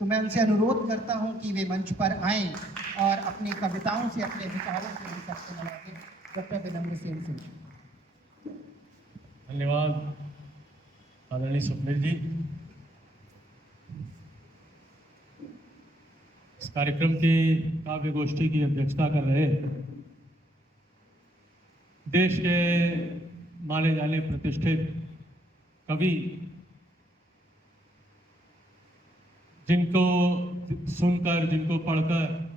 तो मैं उनसे अनुरोध करता हूं कि वे मंच पर आएं और अपनी कविताओं से, अपने विचारों से हम सबको मिलाएं। डॉक्टर विनम्र सेन सिंह। धन्यवाद आदरणीय स्वप्निल जी। इस कार्यक्रम की काव्य गोष्ठी की अध्यक्षता कर रहे देश के माने जाने प्रतिष्ठित कवि, जिनको सुनकर, जिनको पढ़कर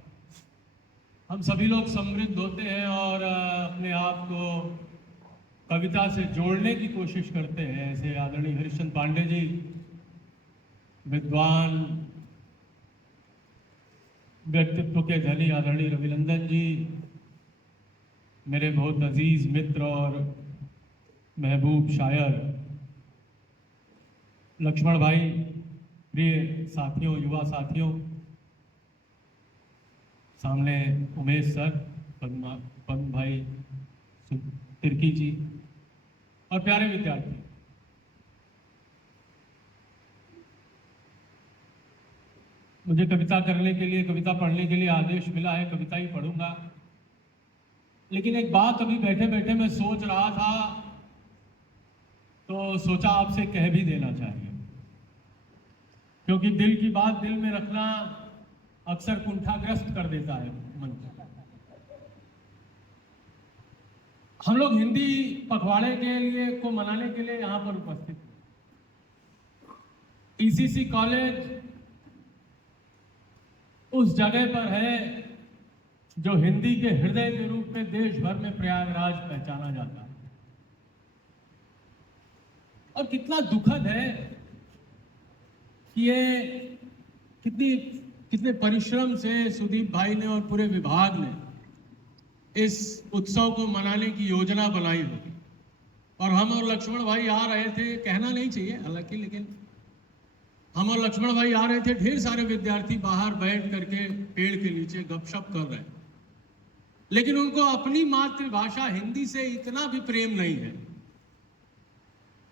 हम सभी लोग समृद्ध होते हैं और अपने आप को कविता से जोड़ने की कोशिश करते हैं, ऐसे आदरणीय हरिश्चंद्र पांडे जी, विद्वान व्यक्तित्व के धनी आदरणीय रविनंदन जी, मेरे बहुत अजीज मित्र और महबूब शायर लक्ष्मण भाई, प्रिय साथियों, युवा साथियों, सामने उमेश सर, पद्म भाई तिर्की जी और प्यारे विद्यार्थी, मुझे कविता करने के लिए, कविता पढ़ने के लिए आदेश मिला है, कविता ही पढ़ूंगा। लेकिन एक बात अभी बैठे बैठे मैं सोच रहा था, तो सोचा आपसे कह भी देना चाहिए, क्योंकि दिल की बात दिल में रखना अक्सर कुंठाग्रस्त कर देता है मन को। हम लोग हिंदी पखवाड़े के लिए को मनाने के लिए यहाँ पर उपस्थित हैं। ईसीसी कॉलेज उस जगह पर है जो हिंदी के हृदय के रूप में देश भर में प्रयागराज पहचाना जाता है। और कितना दुखद है कि ये कितने परिश्रम से सुदीप भाई ने और पूरे विभाग ने इस उत्सव को मनाने की योजना बनाई होगी। और हम और लक्ष्मण भाई आ रहे थे, कहना नहीं चाहिए हालांकि, लेकिन हम और लक्ष्मण भाई आ रहे थे, ढेर सारे विद्यार्थी बाहर बैठ करके पेड़ के नीचे गपशप कर रहे हैं, लेकिन उनको अपनी मातृभाषा हिंदी से इतना भी प्रेम नहीं है,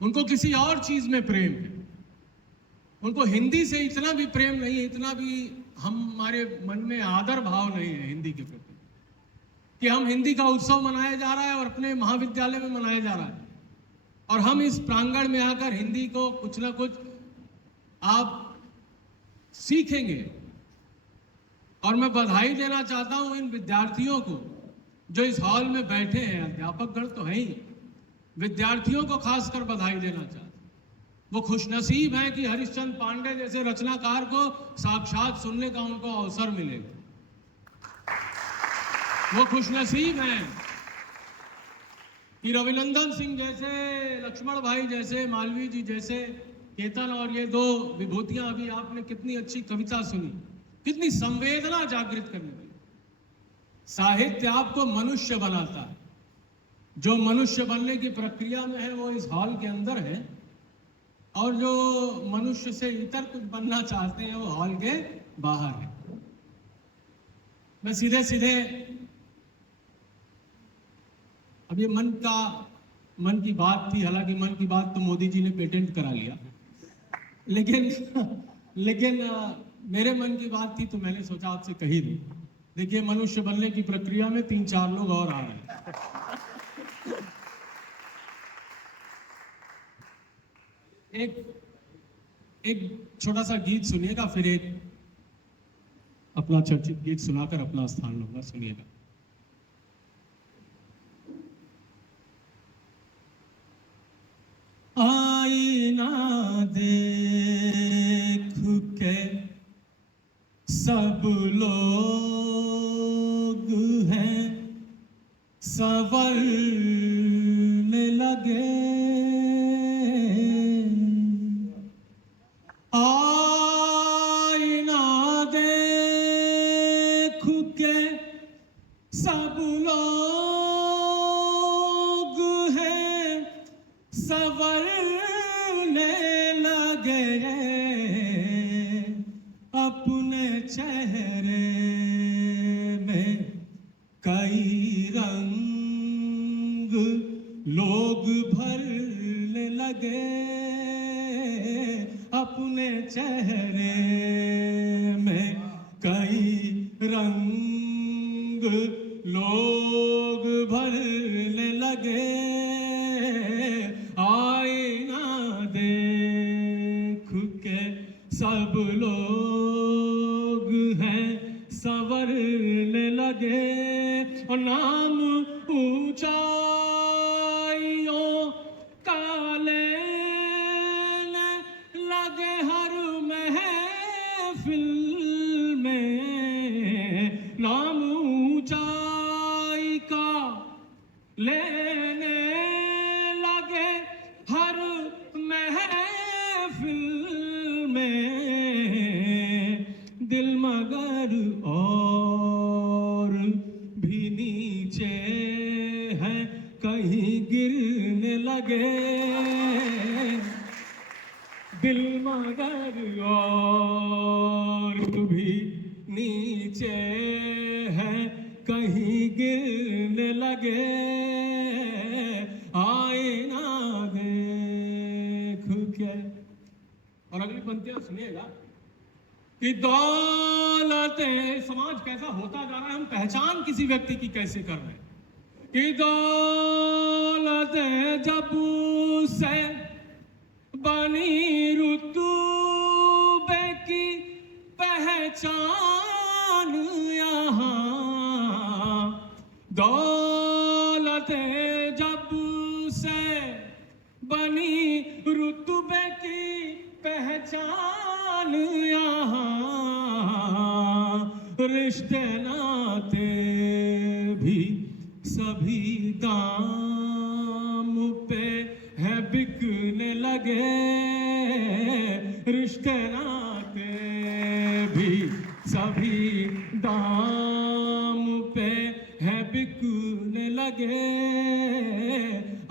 उनको किसी और चीज में प्रेम है। उनको हिंदी से इतना भी प्रेम नहीं है, इतना भी हमारे मन में आदर भाव नहीं है हिंदी के प्रति, कि हम हिंदी का उत्सव मनाया जा रहा है और अपने महाविद्यालय में मनाया जा रहा है, और हम इस प्रांगण में आकर हिंदी को कुछ ना कुछ आप सीखेंगे। और मैं बधाई देना चाहता हूं इन विद्यार्थियों को जो इस हॉल में बैठे हैं, अध्यापक गण तो है ही, विद्यार्थियों को खासकर बधाई देना चाहता हूं। वो खुशनसीब हैं कि हरिश्चंद्र पांडे जैसे रचनाकार को साक्षात सुनने का उनको अवसर मिलेगा। वो खुशनसीब हैं कि रविनंदन सिंह जैसे, लक्ष्मण भाई जैसे, मालवीय जी जैसे, केतन और ये दो विभूतियां, अभी आपने कितनी अच्छी कविता सुनी, कितनी संवेदना जागृत करने वाली। साहित्य आपको मनुष्य बनाता है, जो मनुष्य बनने की प्रक्रिया में है वो इस हॉल के अंदर है, और जो मनुष्य से इतर कुछ बनना चाहते हैं वो हॉल के बाहर है। मैं सीधे सीधे अब ये मन की बात थी, हालांकि मन की बात तो मोदी जी ने पेटेंट करा लिया, लेकिन मेरे मन की बात थी तो मैंने सोचा आपसे कही दूं। देखिए, मनुष्य बनने की प्रक्रिया में 3-4 लोग और आ रहे हैं। एक छोटा सा गीत सुनिएगा, फिर एक अपना चर्चित गीत सुनाकर अपना स्थान लूंगा, सुनिएगा। आईना देख के सब लोग हैं संवरने लगे, आईना देख के सब लोग हैं संवरने लगे, अपने चेहरे में कई रंग लोग भरने लगे, अपने चेहरे लोग हैं संवरने लगे और नाम ऊंचाइयों का लेने लगे हर महफिल में, नाम ऊंचाई का लेने लगे हर महफिल में, दिल मगर और भी नीचे है कहीं गिरने लगे, दिल मगर और भी नीचे है कहीं गिरने लगे, आईना देख के। और अगली पंक्तियां सुनिएगा कि दौलते समाज कैसा होता जा रहा है, हम पहचान किसी व्यक्ति की कैसे कर रहे हैं कि दौलते जब से बनी रुतबे की पहचान यहाँ, दौलते जब से बनी रुतबे की पहचान यहाँ, रिश्ते नाते भी सभी दाम पे है बिकने लगे, रिश्ते नाते भी सभी दाम पे है बिकने लगे,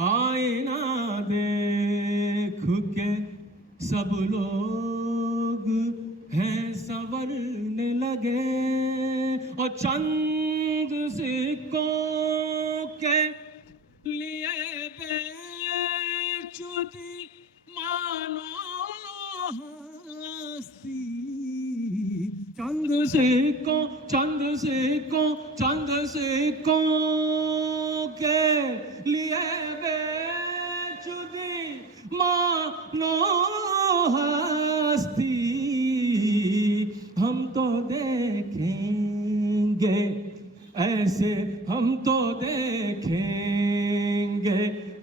आईना देख के सब लोग हैं संवरने लगे और चंद सिक्कों के लिए बेचुदी मानो हस्ती, चंद सिक्कों के लिए बेचुदी मानो हस्ती, हम तो देखेंगे ऐसे, हम तो देखेंगे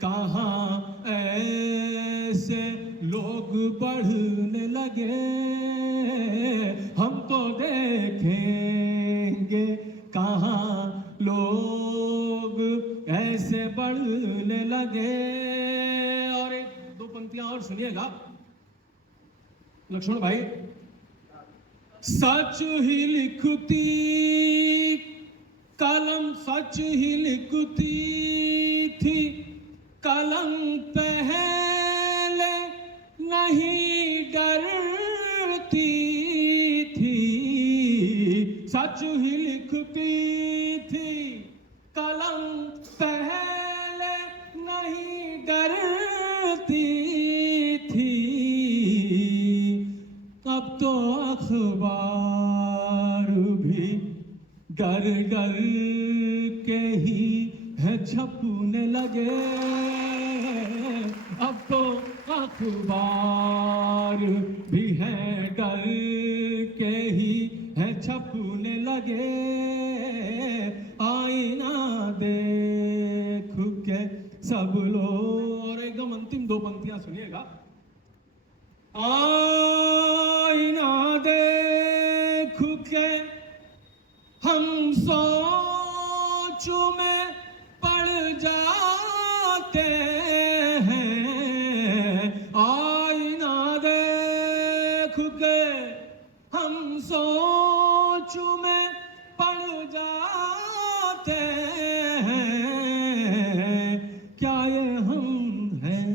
कहाँ ऐसे लोग बढ़ने लगे, हम तो देखेंगे कहाँ लोग ऐसे बढ़ने लगे। और एक दो पंक्तियां और सुनिएगा लक्ष्मण भाई, सच ही लिखती कलम, सच ही लिखती थी कलम, पहले नहीं डरती थी, सच ही लिखती थी कलम, पहले नहीं डरती थी, अब तो अखबार भी गर गर के ही है छपने लगे, अब तो अखबार भी है गर के ही है छपने लगे, आईना देख के सब लोग। और एकदम अंतिम दो पंक्तियां सुनिएगा, आईना देख के हम सोच में पड़ जाते हैं, आईना देख के हम सोच में पड़ जाते हैं, क्या ये हम हैं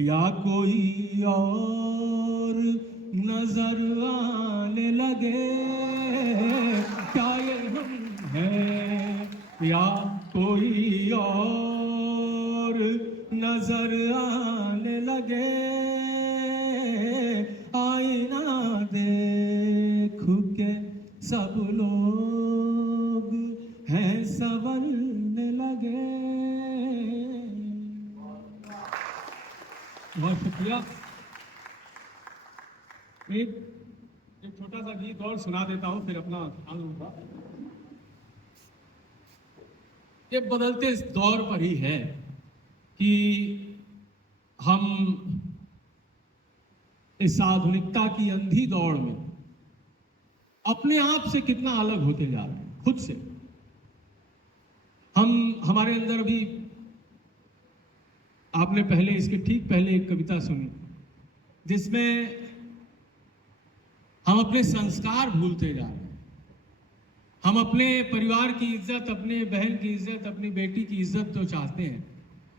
या कोई और नजर आने लगे, क्या ये हम हैं या कोई और नजर आने लगे, आईना देख के सब लोग हैं संवरने लगे। बहुत शुक्रिया। एक छोटा सा गीत और सुना देता हूँ, फिर अपना ध्यान लूंगा। ये बदलते इस दौर पर ही है कि हम इस आधुनिकता की अंधी दौड़ में अपने आप से कितना अलग होते जा रहे हैं, खुद से। हमारे अंदर भी, आपने पहले, इसके ठीक पहले एक कविता सुनी जिसमें हम अपने संस्कार भूलते जा रहे हैं। हम अपने परिवार की इज्जत, अपने बहन की इज्जत, अपनी बेटी की इज्जत तो चाहते हैं,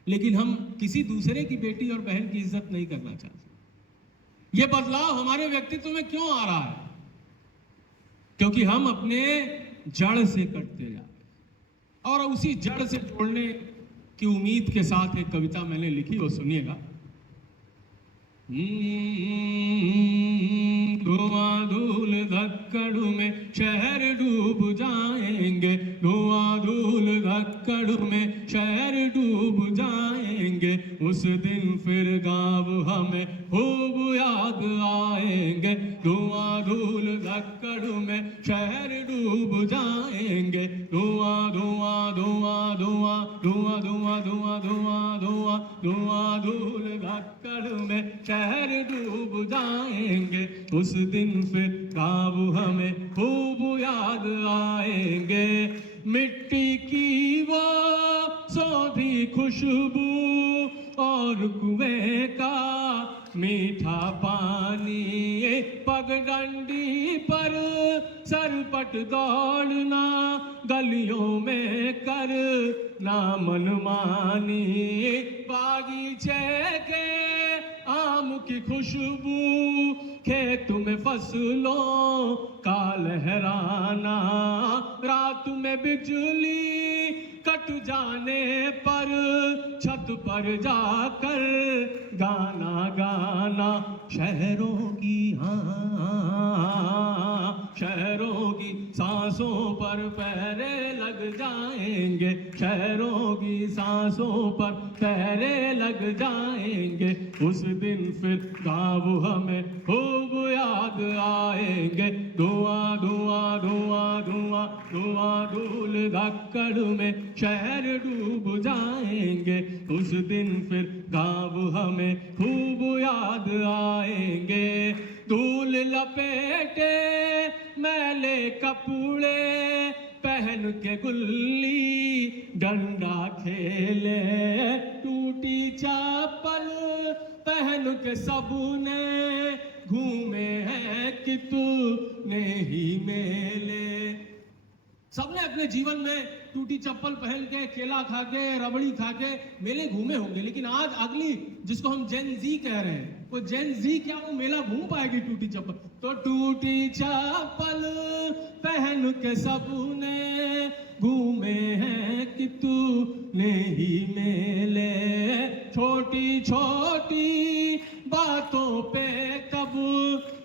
लेकिन हम किसी दूसरे की बेटी और बहन की इज्जत नहीं करना चाहते। ये बदलाव हमारे व्यक्तित्व में क्यों आ रहा है? क्योंकि हम अपने जड़ से कटते जा रहे हैं। और उसी जड़ से जोड़ने की उम्मीद के साथ एक कविता मैंने लिखी, वो सुनिएगा। धुआं धूल धक्कड़ में शहर डूब जाएंगे, धुआं धूल धक्कड़ में शहर डूब जाएंगे। उस दिन फिर गाँव हमें खूब याद आएंगे, धुआं धूल धक्कड़ में शहर डूब जाएंगे। धुआं धुआं धुआं धुआं धुआं धुआं धुआं धुआं धुआं धुआं धूल धक्कड़ में शहर डूब जाएंगे। उस दिन फिर गाँव हमें खूब याद आएंगे। मिट्टी की वो सौंधी खुशबू और कुएं का मीठा पानी, पगडंडी पर सरपट दौड़ना, गलियों में कर ना मनमानी। बागीचे के आम की खुशबू, खेत में फसलों का लहराना, रात में बिजली कट जाने पर छत पर जाकर गाना गाना। शहरों की शहरों की सांसों पर पहरे लग जाएंगे, शहरों की सांसों पर पहरे लग जाएंगे। उस दिन फिर गाँव हमें खूब याद आएंगे। धुआं धुआं धुआं धुआं धुआं धूल धक्कड़ में शहर डूब जाएंगे। उस दिन फिर गाँव हमें खूब याद आएंगे। धूल लपेटे मैले कपड़े पहन के गुल्ली डंडा खेले, टूटी चप्पल पहन के सबने घूमे हैं कि तूने ही मेले। सबने अपने जीवन में टूटी चप्पल पहन के, केला खा के, रबड़ी खा के मेले घूमे होंगे, लेकिन आज अगली, जिसको हम जेन जी कह रहे हैं, वो जेन जी क्या वो मेला घूम पाएगी टूटी चप्पल? तो टूटी चप्पल पहन के सबने घूमे हैं कि तूने ही मेले। छोटी छोटी बातों पे कब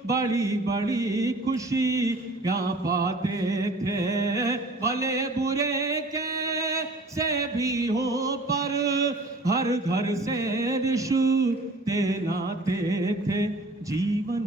बड़ी बड़ी खुशी यहाँ पाते थे, भले बुरे के से भी हो पर हर घर से रिश्ते नाते थे। जीवन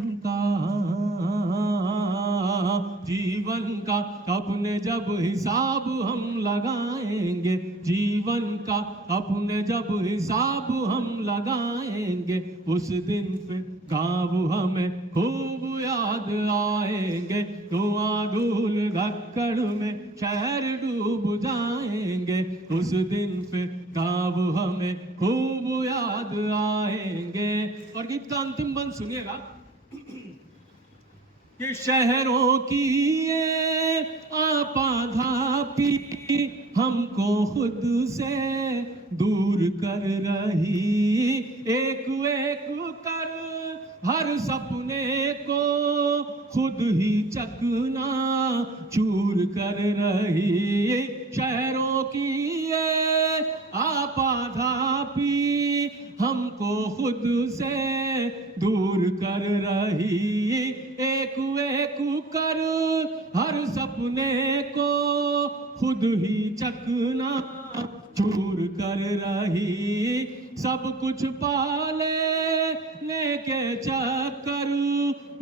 का अपने जब हिसाब हम लगाएंगे, जीवन का अपने जब हिसाब हम लगाएंगे। उस दिन फिर गाँव हमें खूब याद आएंगे। धुआं धूल धक्कड़ में शहर डूब जाएंगे। उस दिन फिर गाँव हमें खूब याद आएंगे। और गीत का अंतिम बंद सुनिएगा कि शहरों की ये आपाधापी हमको खुद से दूर कर रही, एक एक कर हर सपने को खुद ही चकना चूर कर रही। शहरों की ये आपाधापी हमको खुद से दूर कर रही, एक एक कर हर सपने को खुद ही चकना चूर कर रही सब कुछ पाले लेके चक्कर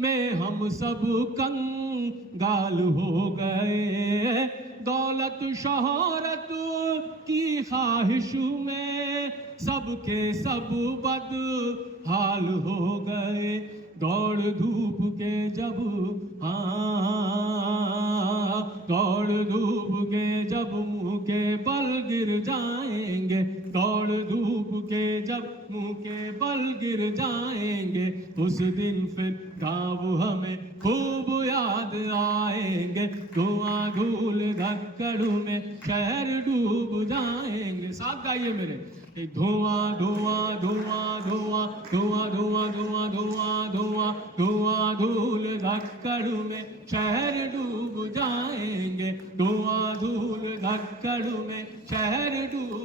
में हम सब कंगाल हो गए। दौलत शोहरत की ख्वाहिश में सबके सब बद हाल हो गए। दौड़ धूप के जब दौड़ धूप के जब मुंह के बल गिर जाएंगे, दौड़ धूप के जब मुंह के बल गिर जाएंगे, उस दिन फिर गाँव हमें खूब याद आएंगे। धुआं धूल धक्कड़ में शहर डूब जाएंगे। साथ गाइए मेरे। धुआं धुआं धुआं धुआं धुआं धुआं धुआं धुआं धुआं धुआं धूल धक्कड़ में शहर डूब जाएंगे। धुआं धूल धक्कड़ में शहर डूब